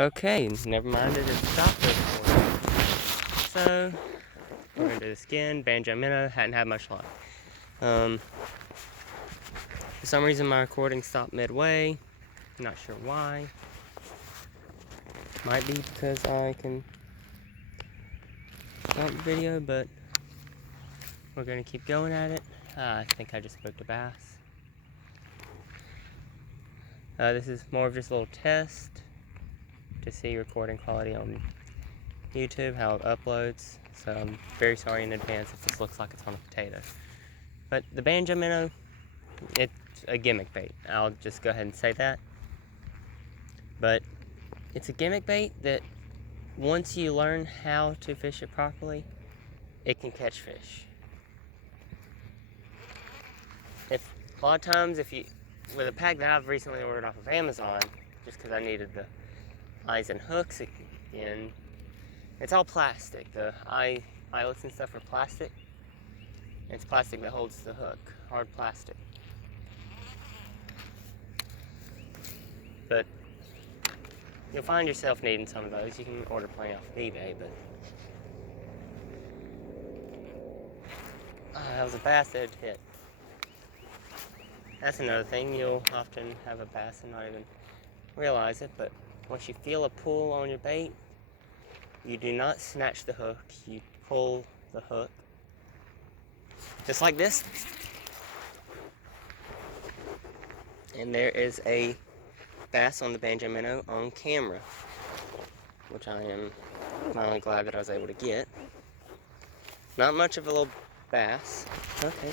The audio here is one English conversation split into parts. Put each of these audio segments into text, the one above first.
Okay, never mind, it just stopped recording. So, we're gonna do this again. Banjo minnow, hadn't had much luck. For some reason my recording stopped midway. Not sure why. Might be because I can stop the video, but we're gonna keep going at it. I think I just booked a bass. This is more of just a little test to see recording quality on YouTube, how it uploads. So I'm very sorry in advance if this looks like it's on a potato. But the banjo minnow, it's a gimmick bait. I'll just go ahead and say that. But it's a gimmick bait that once you learn how to fish it properly, it can catch fish. A lot of times, with a pack that I've recently ordered off of Amazon, just because I needed the eyes and hooks again, it's all plastic. The eyelets and stuff are plastic. It's plastic that holds the hook, hard plastic. But you'll find yourself needing some of those. You can order plenty off of eBay, but that was a bass that had hit. That's another thing. You'll often have a bass and not even realize it, but once you feel a pull on your bait, you do not snatch the hook. You pull the hook, just like this. And there is a bass on the banjo minnow on camera, which I am finally glad that I was able to get. Not much of a little bass. Okay,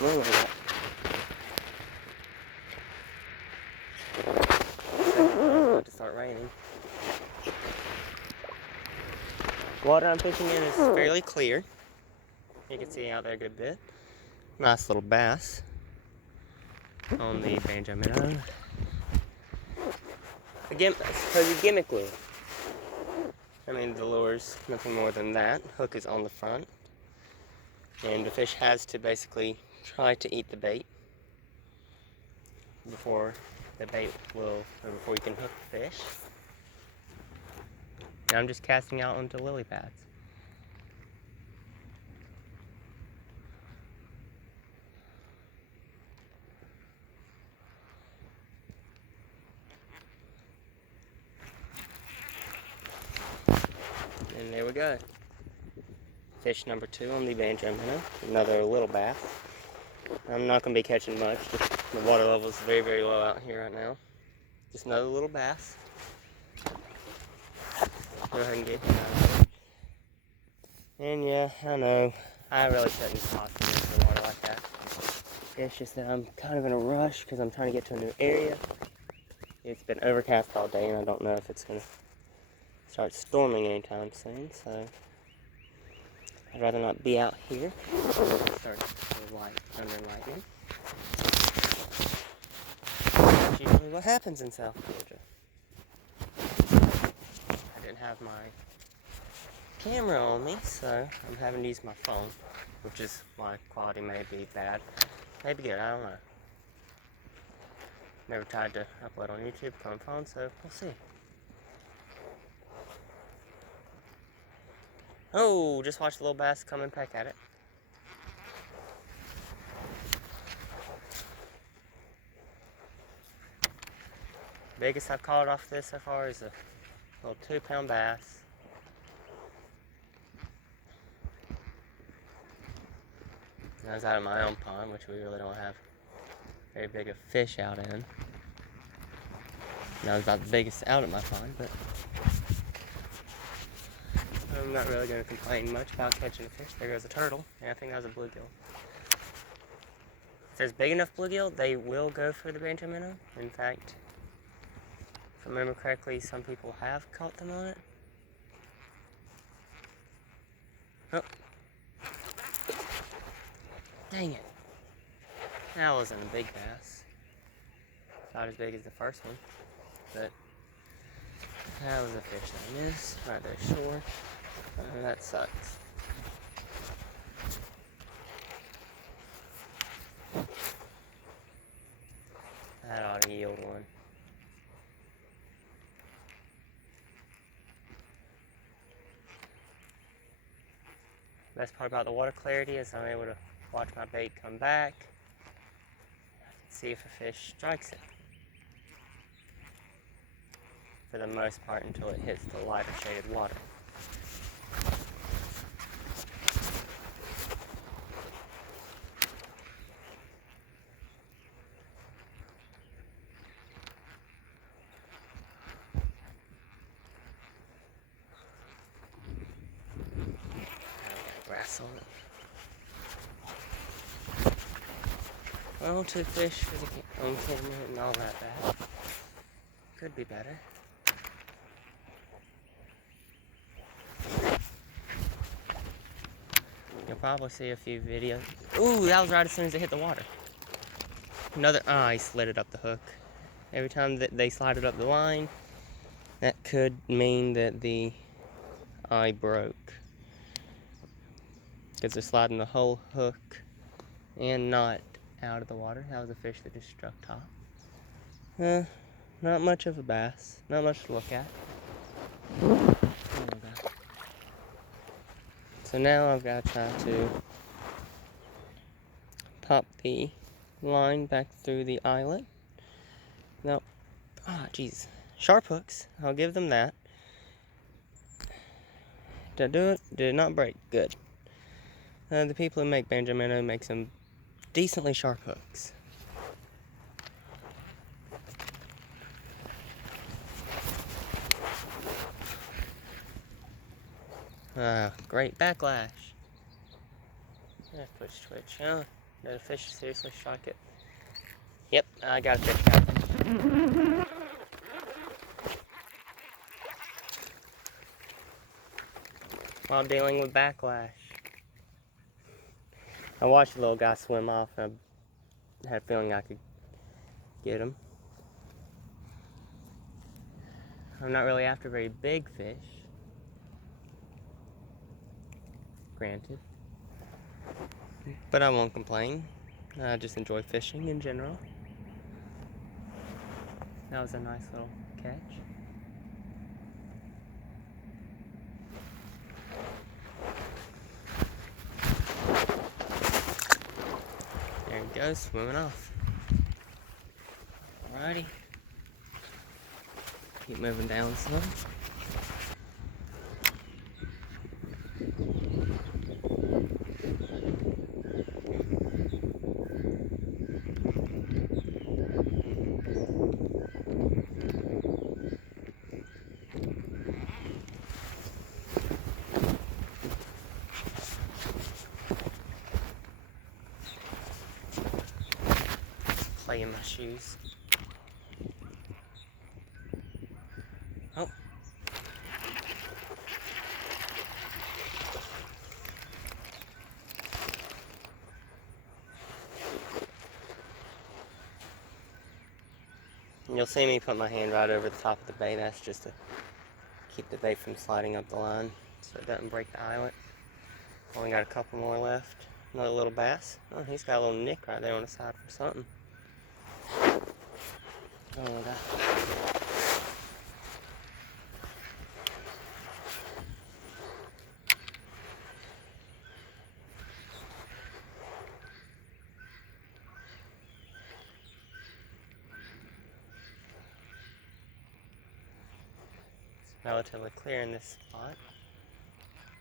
look at that. It's about to start raining. Water I'm fishing in is fairly clear. You can see out there a good bit. Nice little bass on the banjo minnow. Again, a gimmick lure. I mean, the lure's nothing more than that. Hook is on the front, and the fish has to basically try to eat the bait before you can hook the fish. And I'm just casting out onto lily pads. And there we go. Fish number 2 on the banjo minnow. Another little bass. I'm not going to be catching much. The water level is very, very low out here right now. Just another little bass. Go ahead and get him out of there. And yeah, I know, I really shouldn't toss him into the water like that. It's just that I'm kind of in a rush because I'm trying to get to a new area. It's been overcast all day and I don't know if it's going to start storming anytime soon, so I'd rather not be out here. Start with thunder and lightning. That's usually what happens in South Georgia. I didn't have my camera on me, so I'm having to use my phone, which is why quality may be bad. Maybe good, I don't know. Never tried to upload on YouTube on phone, so we'll see. Oh, just watch the little bass come and peck at it. Biggest I've caught off this so far is a little 2-pound bass. And I was out of my own pond, which we really don't have very big a fish out in. That was about the biggest out of my pond, but I'm not really going to complain much about catching a fish. There goes a turtle, and I think that was a bluegill. If there's big enough bluegill, they will go for the banjo minnow. In fact, if I remember correctly, some people have caught them on it. Oh. Dang it. That wasn't a big bass. Not as big as the first one, but that was a fish that I missed right there shore. That sucks. That ought to yield one. Best part about the water clarity is I'm able to watch my bait come back, see if a fish strikes it. For the most part until it hits the lighter shaded water. Grass on it. Well, 2 fish on camera and all that bad. Could be better. You'll probably see a few videos. Ooh, that was right as soon as it hit the water. Another, he slid it up the hook. Every time that they slide it up the line, that could mean that the eye broke. Because they're sliding the whole hook and knot out of the water. That was a fish that just struck top. Not much of a bass. Not much to look at. So now I've got to try to pop the line back through the eyelet. Now, geez. Sharp hooks. I'll give them that. Did I do it? Did it not break? Good. The people who make Banjo minnow make some decently sharp hooks. Great backlash. Twitch. Oh, did a fish seriously strike it? Yep, I got a fish back. While dealing with backlash. I watched the little guy swim off and I had a feeling I could get him. I'm not really after very big fish. Granted. But I won't complain. I just enjoy fishing in general. That was a nice little catch. There he goes, swimming off. Alrighty. Keep moving down some. Play in my shoes. Oh. You'll see me put my hand right over the top of the bait. That's just to keep the bait from sliding up the line so it doesn't break the eyelet. Only got a couple more left. Another little bass. Oh, he's got a little nick right there on the side for something. Oh, God. It's relatively clear in this spot,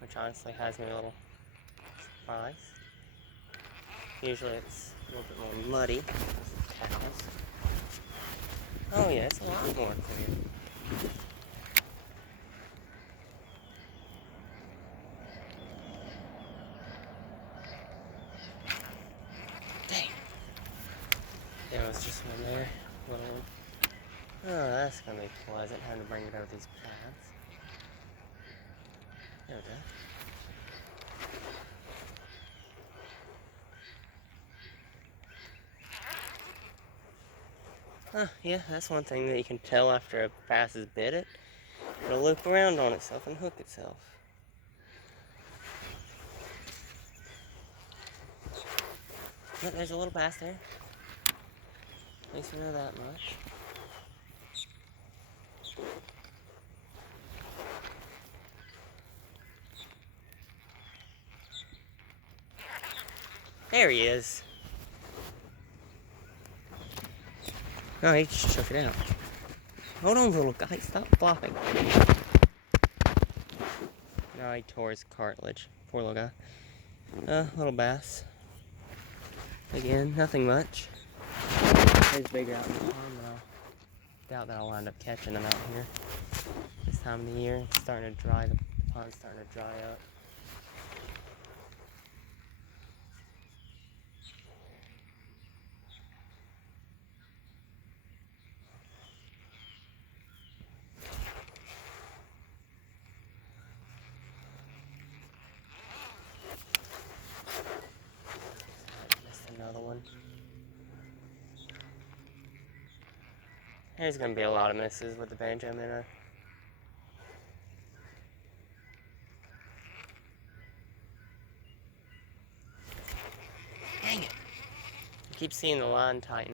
which honestly has me a little surprised. Usually it's a little bit more muddy. Oh yeah, it's a lot more clear. Dang. There was just one there. Little one. Oh, that's gonna be pleasant having to bring it over these paths. There we go. Yeah, that's one thing that you can tell after a bass has bit it. It'll loop around on itself and hook itself. Yep, there's a little bass there. At least we know that much. There he is. Oh, he just shook it out. Hold on, little guy. Stop flopping. No, he tore his cartilage. Poor little guy. Little bass. Again, nothing much. He's bigger out in the pond, but I doubt that I'll wind up catching them out here. This time of the year, it's starting to dry. The pond's starting to dry up. Missed another one. There's gonna be a lot of misses with the banjo minnow. Dang it! I keep seeing the line tighten.